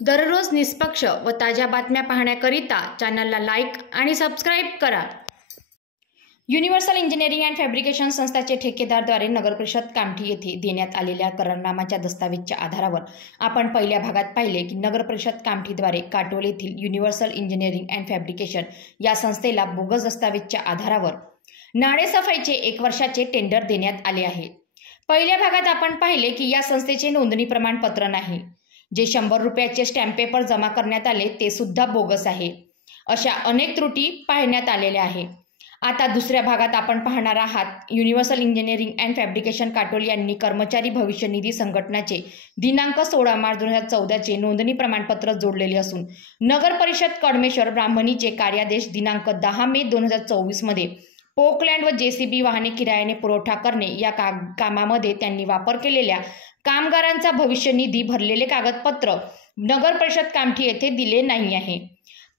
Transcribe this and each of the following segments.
दररोज निष्पक्ष व ताज्या बातम्या पाहण्याकरिता चॅनलला लाईक आणि सबस्क्राईब करा। युनिव्हर्सल इंजिनिअरिंग अँड फॅब्रिकेशन संस्थाचे ठेकेदारद्वारे नगरपरिषद कामठी येथे देण्यात आलेल्या करारनामाच्या दस्तावेजच्या आधारावर आपण पहिल्या भागात पाहिले की नगरपरिषद कामठीद्वारे काटोल येथील युनिव्हर्सल इंजिनिअरिंग अँड फॅब्रिकेशन या संस्थेला बोगस दस्तावेजच्या आधारावर नाळेसफाईचे 1 वर्षाचे टेंडर देण्यात आले आहे। पहिल्या भागात आपण पाहिले की या संस्थेचे नोंदणी प्रमाणपत्र नाही, जे 100 रुपयाचे स्टॅम्प पेपर जमा करण्यात आले ते सुद्धा बोगस आहे। अशा अनेक त्रुटी पाहण्यात आलेल्या आहे। आता दुसऱ्या भागात आपण पाहणार आहात universal engineering and fabrication Katol यांनी कर्मचारी भविष्य निधी संघटनाचे दिनांक 16 मार्च 2014 चे नोंदणी प्रमाणपत्र जोडलेले असून नगर परिषद कडमेश्वर ब्राह्मणीचे कार्यादेश दिनांक 10 मे 2024 मध्ये पोकलँड व जेसीबी वाहने किरायाने पुरवठा करणे या कामामध्ये त्यांनी वापर केलेल्या कामगारांचा भविष्य निधी भरलेले कागदपत्र नगर परिषद कामठी येथे दिले नाही आहे।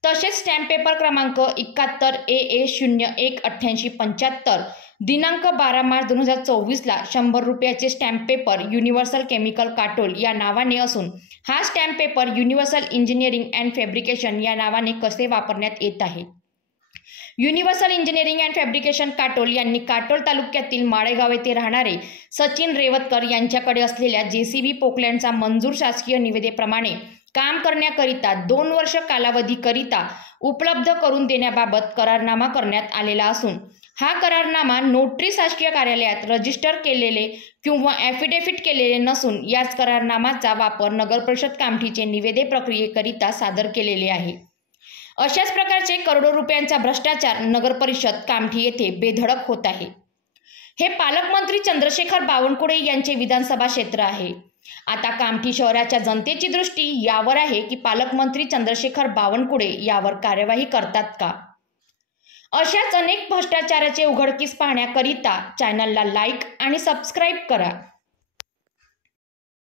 तसेच स्टॅम्प पेपर क्रमांक 71 AA018875 दिनांक 12 मार्च 2024 ला 100 रुपयाचे stamp paper universal chemical Katol या नावाने असून हा stamp paper universal engineering and fabrication या नावाने कसे वापरण्यात येत आहे। Universal engineering and fabrication Katol यांनी काटोल तालुक्यातील माळेगाव येथे राहणारे सचिन रेवतकर यांच्याकडे असलेल्या जेसीबी पोकलँडचा मंजूर शासकीय निविदेप्रमाणे काम करण्याकरिता 2 वर्ष कालावधीकरिता उपलब्ध करून देण्याबाबत करारनामा करण्यात आलेला असून हा करारनामा नोटरी शासकीय कार्यालयात रजिस्टर केलेले किंवा ॲफिडेव्हिट केलेले नसून याच करारनामाचा वापर नगरपरिषद कामठीचे निविदे प्रक्रियेकरिता सादर केलेले आहे। अशाच प्रकारचे करोडो रुपयांचा भ्रष्टाचार नगरपरिषद कामठी येथे बेधडक होत आहे। हे पालकमंत्री चंद्रशेखर बावनकुळे यांचे विधानसभा क्षेत्र आहे। आता कामठी शहराच्या जनतेची दृष्टी यावर आहे की पालकमंत्री चंद्रशेखर बावनकुळे यावर कार्यवाही करतात का। अशाच अनेक भ्रष्टाचाराचे उघडकीस पाहण्याकरिता चॅनलला लाईक आणि सबस्क्राईब करा।